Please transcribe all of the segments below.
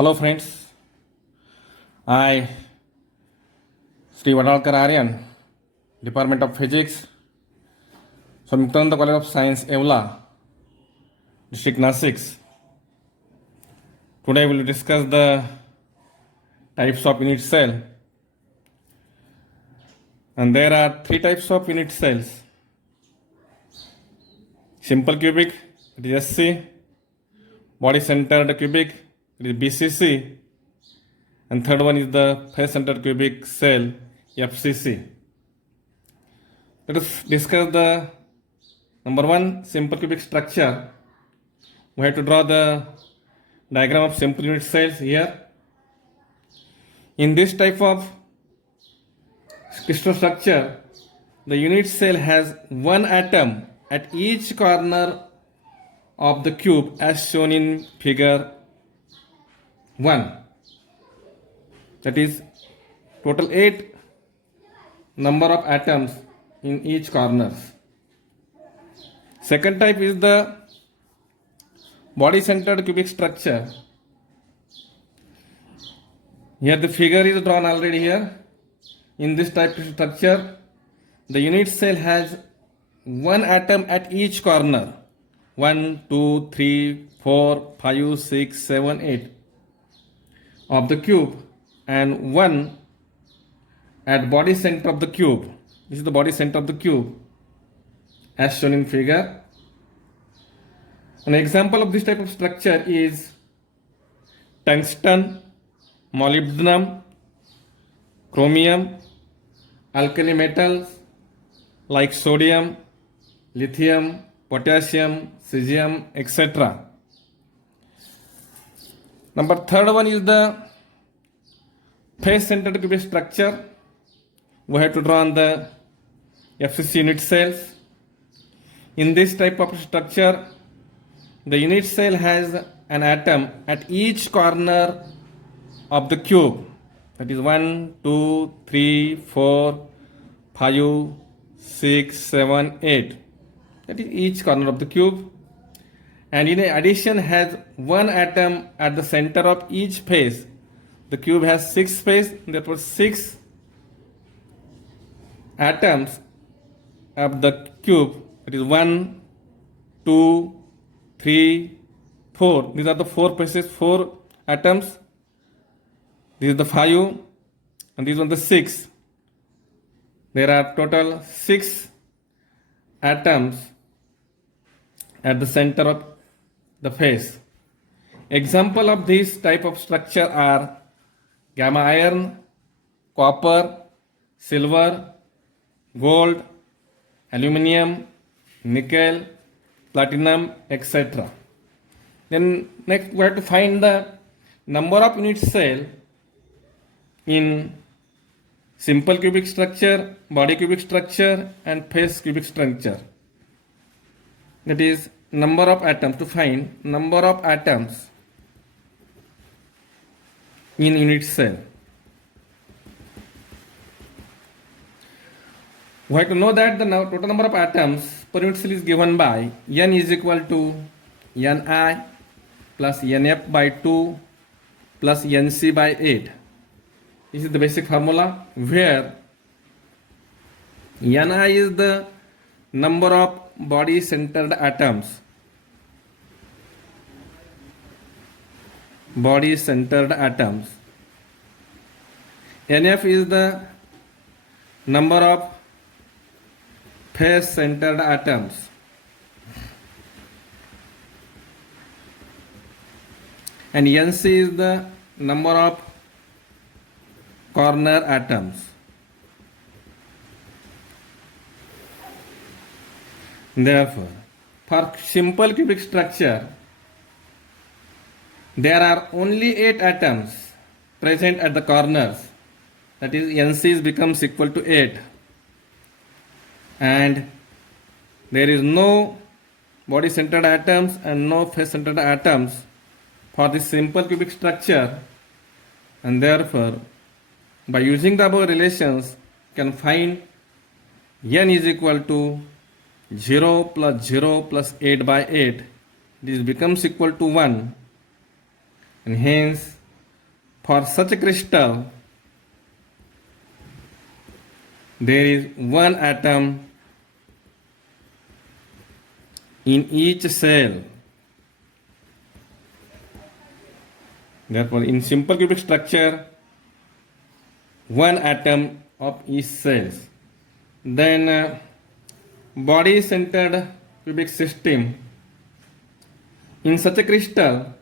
Hello friends, I Sri Vadalkar Aryan, Department of Physics from Muktananda College of Science, Evla, District Nasik. Today we will discuss the types of unit cell, and there are three types of unit cells: simple cubic, it is SC; body centered cubic, it is BCC; and third one is the face centered cubic cell, FCC. Let us discuss the number one, simple cubic structure. We have to draw the diagram of simple unit cells here. In this type of crystal structure, the unit cell has one atom at each corner of the cube as shown in figure 1. That is total 8 number of atoms in each corners. Second type is the body centered cubic structure. Here the figure is drawn already here. In this type of structure, the unit cell has one atom at each corner. 1, 2, 3, 4, 5, 6, 7, 8 of the cube, and one at body center of the cube. This is the body center of the cube as shown in figure. An example of this type of structure is tungsten, molybdenum, chromium, alkali metals like sodium, lithium, potassium, cesium, etc. Number third one is the face centered cubic structure. We have to draw on the FCC unit cells. In this type of structure, the unit cell has an atom at each corner of the cube. That is 1, 2, 3, 4, 5, 6, 7, 8. That is each corner of the cube. And in addition has one atom at the center of each face. The cube has 6 faces, therefore 6 atoms of the cube. That is 1, 2, 3, 4. These are the 4 faces, 4 atoms. This is the 5 and this one the 6. There are total 6 atoms at the center of the face. Example of this type of structure are gamma iron, copper, silver, gold, aluminium, nickel, platinum, etc. Then next we have to find the number of unit cell in simple cubic structure, body cubic structure, and face cubic structure. That is number of atoms, to find number of atoms in unit cell. We have to know that the total number of atoms per unit cell is given by N is equal to Ni plus Nf by 2 plus Nc by 8. This is the basic formula, where Ni is the number of body centered atoms. Body centered atoms. Nf is the number of face centered atoms. And Nc is the number of corner atoms. Therefore, for simple cubic structure, there are only 8 atoms present at the corners. That is, Nc becomes equal to 8. And there is no body centered atoms and no face centered atoms for this simple cubic structure. And therefore, by using the above relations, can find N is equal to 0 plus 0 plus 8 by 8. This becomes equal to 1, and hence For such a crystal, there is one atom in each cell. Therefore, in simple cubic structure, one atom of each cells. Then body-centered cubic system. In such a crystal,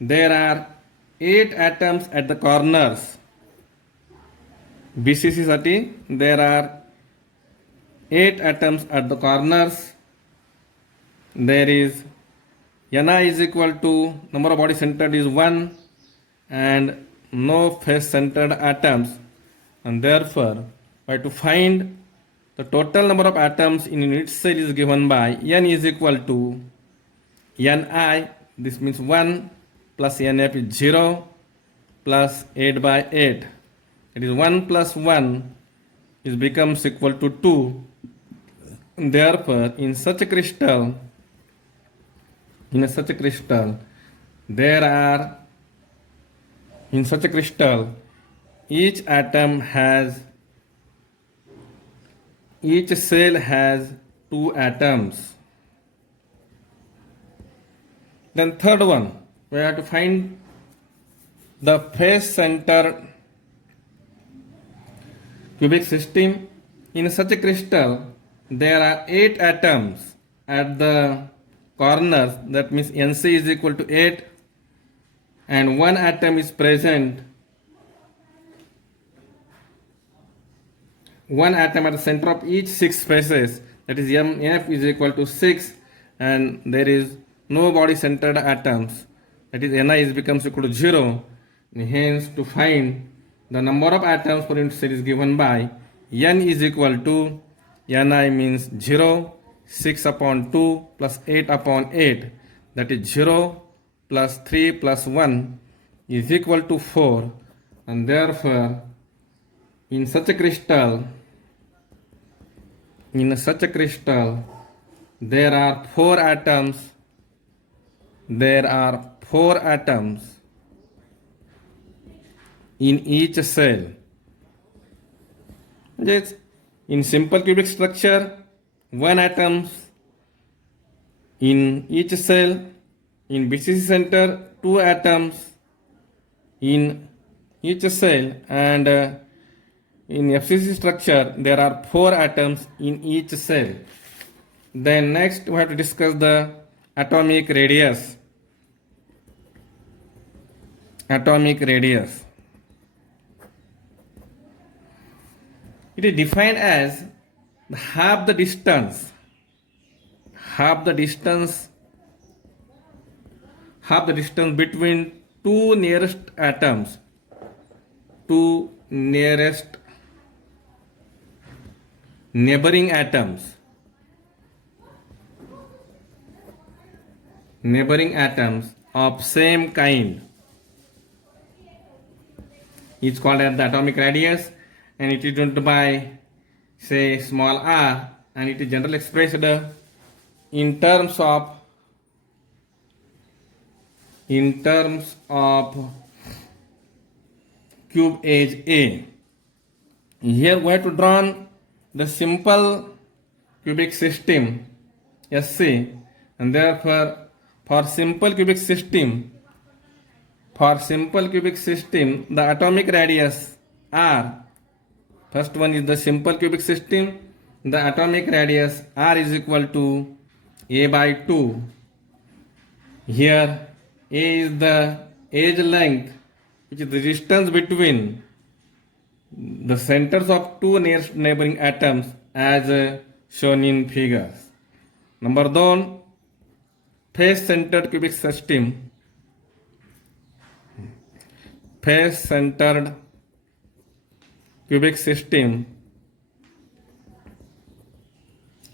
there are 8 atoms at the corners. BCC साठी there are 8 atoms at the corners. There is Ni is equal to number of body centered is 1 and no face centered atoms, and therefore we have to find the total number of atoms in unit cell is given by N is equal to Ni, this means 1 plus Nf is 0 plus 8 by 8. It is 1 plus 1 is becomes equal to 2. Therefore, in such a crystal, there are, in such a crystal, each cell has 2 atoms. Then third one, we have to find the face center cubic system. In such a crystal, there are 8 atoms at the corners. That means Nc is equal to 8, and one atom is present. One atom at the center of each 6 faces. That is Mf is equal to 6, and there is no body centered atoms. That is Ni is becomes equal to 0. Hence, to find the number of atoms per unit cell is given by N is equal to, Ni means 0, 6 upon 2 plus 8 upon 8. That is 0 plus 3 plus 1 is equal to 4. And therefore, in such a crystal, there are 4 atoms. There are 4 atoms in each cell. Yes, in simple cubic structure, 1 atoms in each cell. In BCC center, 2 atoms in each cell, and in FCC structure, there are 4 atoms in each cell. Then next, we have to discuss the atomic radius. Atomic radius. It is defined as half the distance between two nearest atoms, two nearest neighboring atoms of same kind is called as the atomic radius, and it is denoted by, say, small r, and it is generally expressed in terms of cube edge A. Here we have to draw the simple cubic system SC, and therefore for simple cubic system, the atomic radius R. First one is the simple cubic system. The atomic radius R is equal to A by 2. Here A is the edge length, which is the distance between the centers of two nearest neighboring atoms as shown in figures. Number 2, face centered cubic system. Face centered cubic system,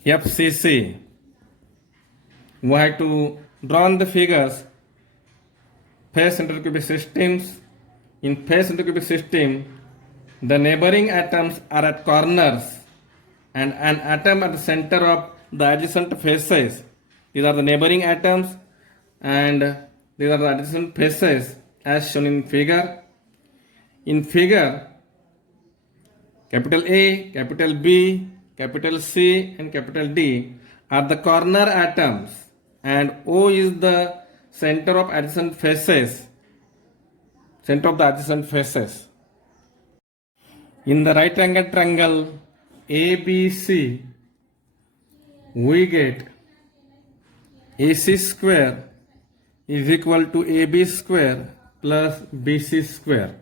FCC. We have to draw the figures. Face centered cubic systems. In face centered cubic system, the neighboring atoms are at corners, and an atom at the center of the adjacent faces. These are the neighboring atoms, and these are the adjacent faces as shown in figure. in figure, capital A, capital B, capital C and capital D are the corner atoms and O is the center of adjacent faces. Center of the adjacent faces. In the right angle triangle ABC, we get AC square is equal to AB square plus BC square.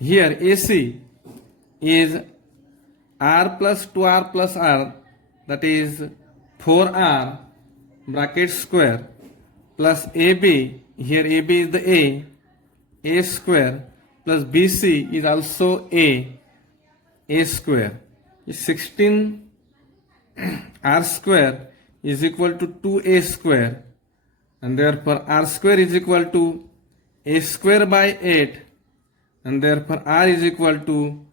Here AC is R plus 2R plus R, that is 4R bracket square, plus AB, here AB is the A square, plus BC is also A square. 16 R square is equal to 2A square, and therefore R square is equal to A square by 8, and therefore R is equal to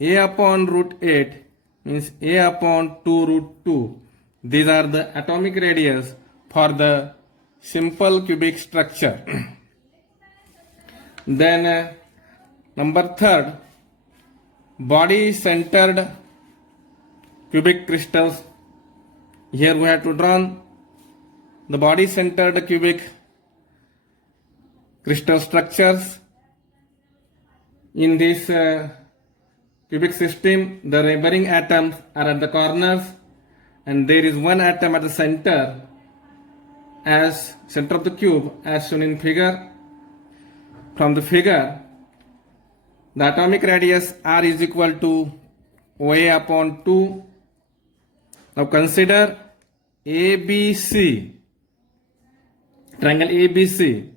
A upon root 8 means A upon 2 root 2. These are the atomic radius for the simple cubic structure. Then number 3, body centered cubic crystals. Here we have to draw the body centered cubic crystal structures. In this cubic system, the neighboring atoms are at the corners and there is one atom at the center as center of the cube as shown in figure. From the figure, the atomic radius R is equal to OA upon 2. Now consider ABC, triangle ABC.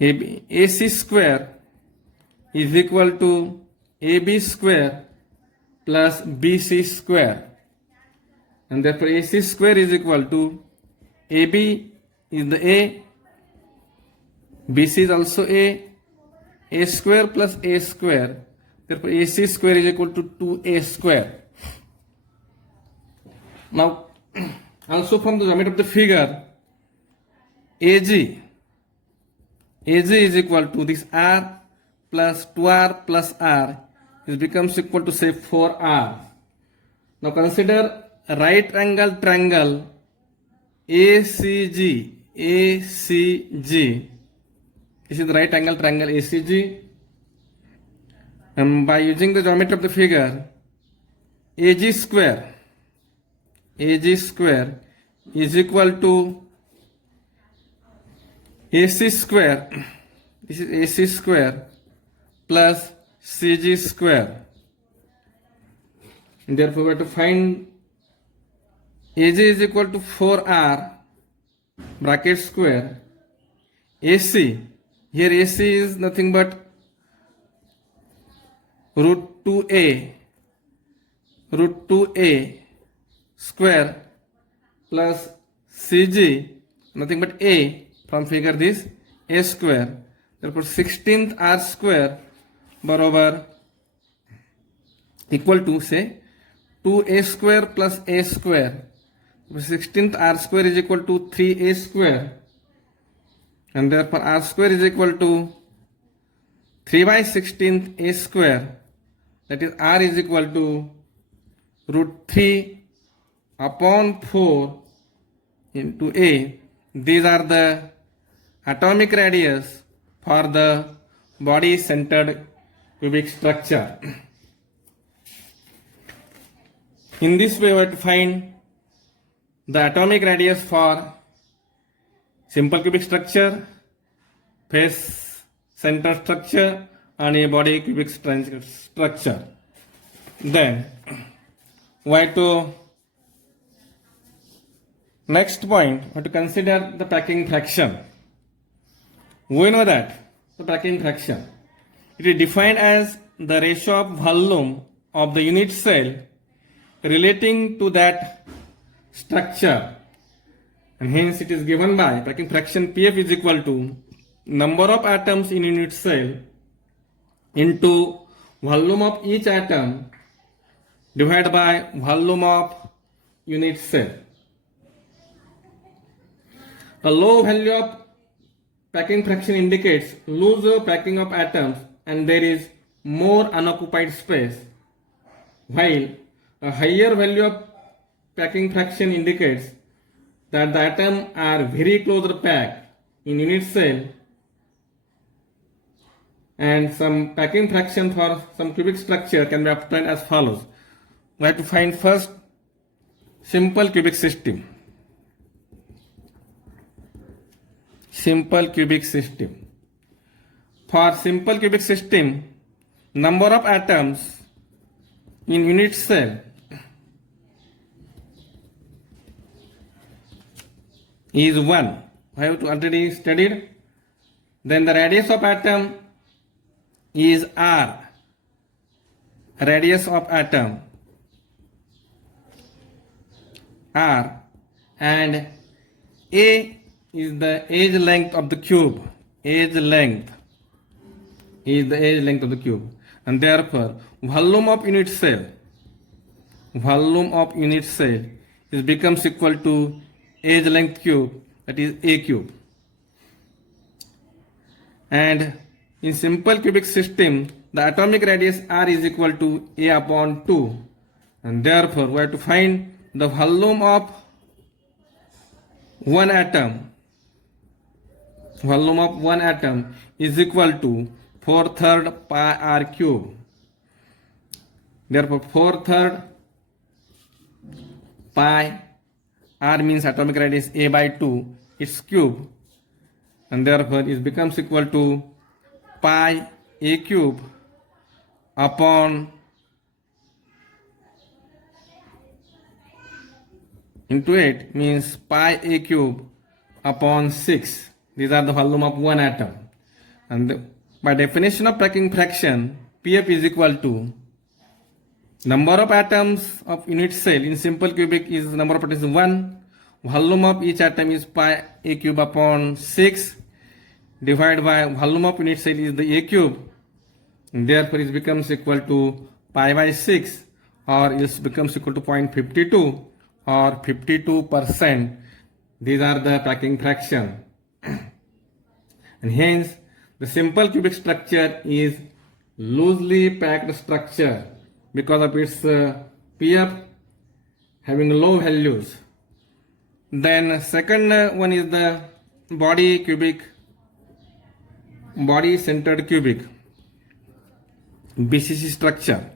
AC square is equal to AB square plus BC square, and therefore AC square is equal to AB is the A, BC is also A square plus A square, therefore AC square is equal to 2A square. Now also from the geometry of the figure, AG is equal to this R plus 2R plus R, it becomes equal to say 4R. Now consider right angle triangle ACG. This is the right angle triangle ACG, and by using the geometry of the figure, AG square is equal to AC square, this is AC square plus CG square, and therefore we have to find AG is equal to 4R bracket square, AC, here AC is nothing but root 2A square plus CG, nothing but A, from figure this A square, therefore 16th R square बराबर equal to say 2A square plus A square, 16th R square is equal to 3A square, and therefore R square is equal to 3 by 16th A square, that is R is equal to root 3 upon 4 into A. These are the atomic radius for the body centered cubic structure. In this way, we have to find the atomic radius for simple cubic structure, face center structure, and a body cubic structure. Then we have to next point, we have to consider the packing fraction. We know that the packing fraction, it is defined as the ratio of volume of the unit cell relating to that structure, and hence it is given by packing fraction PF is equal to number of atoms in unit cell into volume of each atom divided by volume of unit cell. The low value of packing fraction indicates loose packing of atoms and there is more unoccupied space, while a higher value of packing fraction indicates that the atoms are very closely packed in unit cell. And some packing fraction for some cubic structure can be obtained as follows. We have to find first simple cubic system. Simple cubic system. For simple cubic system, number of atoms in unit cell is 1. I have already studied. Then the radius of atom is R. Radius of atom R, and A is the edge length of the cube. Edge length is the edge length of the cube, and therefore volume of unit cell is becomes equal to edge length cube, that is A cube. And in simple cubic system, the atomic radius R is equal to A upon 2, and therefore we have to find the volume of one atom. Volume of one atom is equal to 4/3 pi R cube. Therefore 4/3 pi R means atomic radius A by 2, its cube, and therefore it becomes equal to pi A cube upon into 8 means pi A cube upon 6. These are the volume of one atom. And by definition of packing fraction, PF is equal to number of atoms of unit cell in simple cubic is number of atoms 1. Volume of each atom is pi A cube upon 6 divided by volume of unit cell is the A cube. And therefore it becomes equal to pi by 6, or it becomes equal to 0.52 or 52%. These are the packing fraction. And hence the simple cubic structure is loosely packed structure because of its PF having low values. Then second one is the body centered cubic BCC structure.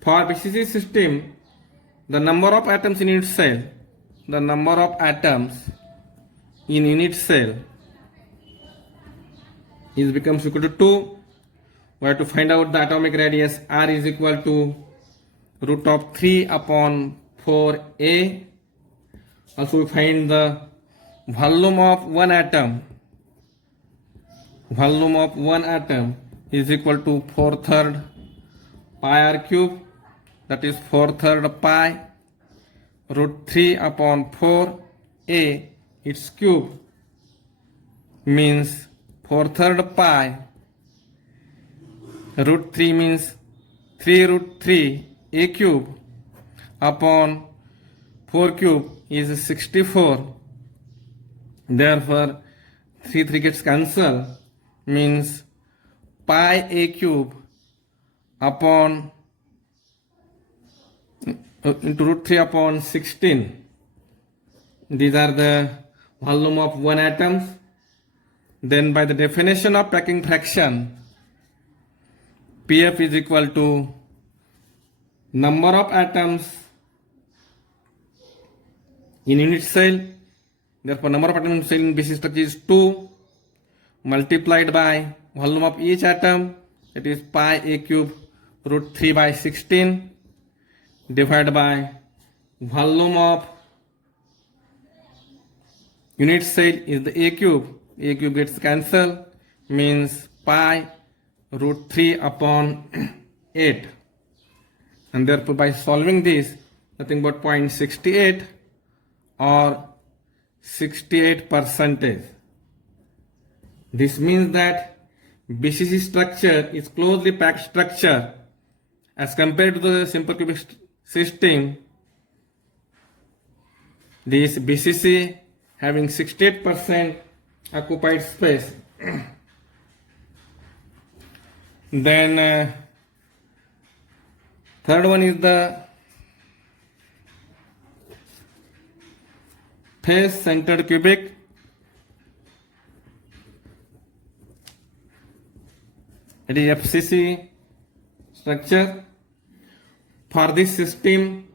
For BCC system, the number of atoms in unit cell, is becomes equal to 2. We have to find out the atomic radius R is equal to root of 3 upon 4A. Also we find the volume of one atom. Volume of one atom is equal to 4/3 pi R cube, that is 4/3 pi root 3 upon 4A, its cube, means 4/3 pi root 3 means 3 root 3 A cube upon 4 cube is 64. Therefore 3 gets cancelled, means pi A cube upon into root 3 upon 16. These are the volume of one atom. Then by the definition of packing fraction, PF is equal to number of atoms in unit cell. Therefore number of atoms in cell in BCC structure is 2 multiplied by volume of each atom, that is pi A cube root 3 by 16 divided by volume of unit cell is the A cube. A cube gets cancelled, means pi root 3 upon 8. And therefore by solving this, nothing but 0.68 or 68%. This means that BCC structure is closely packed structure as compared to the simple cubic system. This BCC having 68% occupied space. Then third one is the face centered cubic. It is FCC structure. For this system,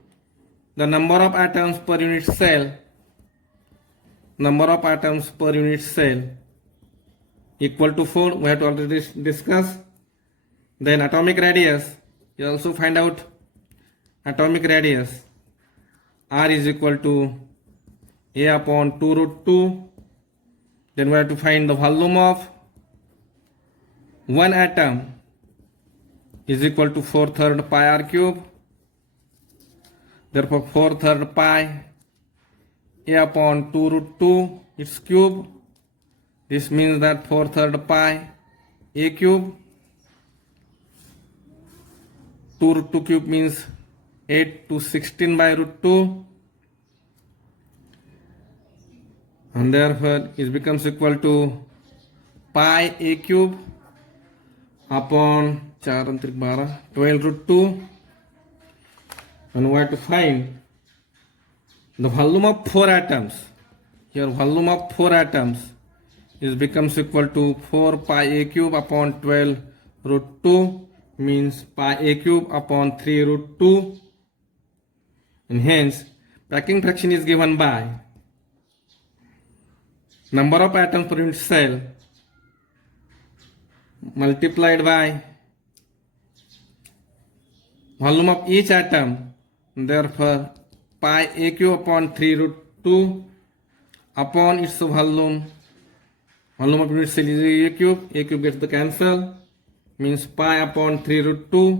the number of atoms per unit cell equal to 4. We have to already discuss. Then atomic radius, you also find out atomic radius. R is equal to A upon 2 root 2. Then we have to find the volume of one atom is equal to 4/3 pi r cube. Therefore 4/3 pi A upon 2 root 2 its cube. This means that 4/3 pi A cube. 2 root 2 cube means 8 to 16 by root 2. And therefore it becomes equal to pi A cube upon 4 and 3 12 root 2. And we have to find the volume of 4 atoms. Here volume of 4 atoms is becomes equal to 4 pi A cube upon 12 root 2 means pi A cube upon 3 root 2. And hence packing fraction is given by number of atoms per unit cell multiplied by volume of each atom. Therefore pi A cube upon 3 root 2 upon its volume of unit cell is A cube gets the cancel, means pi upon 3 root 2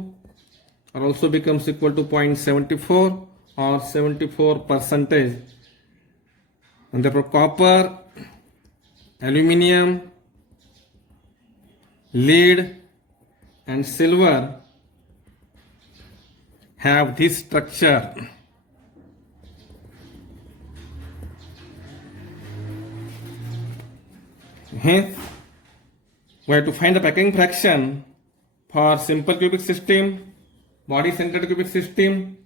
or also becomes equal to 0.74 or 74%. And therefore copper, aluminium, lead and silver have this structure. Hence, we have to find the packing fraction for simple cubic system, body centered cubic system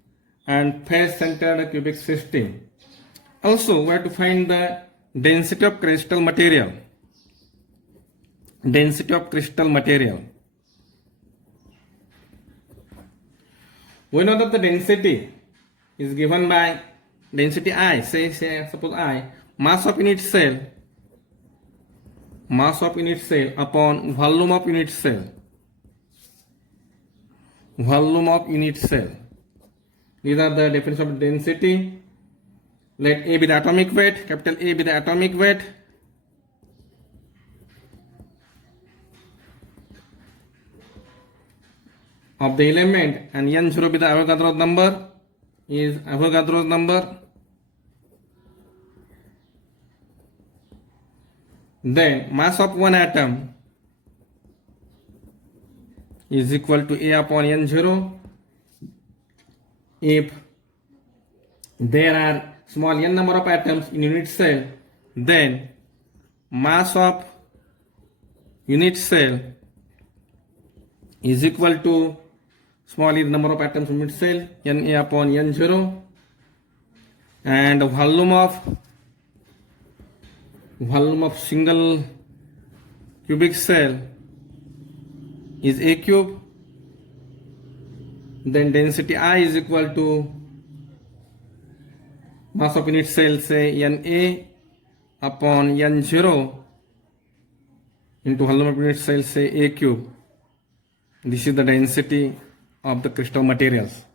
and face centered cubic system. Also, we have to find the density of crystal material. Density of crystal material. We know that the density is given by density I, suppose I, mass of unit cell upon volume of unit cell. Volume of unit cell. These are the definitions of density. Let A be the atomic weight, capital A be the atomic weight. Of the element, and N0 be the Avogadro's number, is Avogadro's number. Then mass of one atom is equal to A upon N0. If there are small n number of atoms in unit cell, then mass of unit cell is equal to small e number of atoms in unit cell, Na upon N0, and volume of single cubic cell is A cube. Then density I is equal to mass of unit cell, say Na upon N0 into volume of unit cell, say A cube. This is the density of the crystal materials.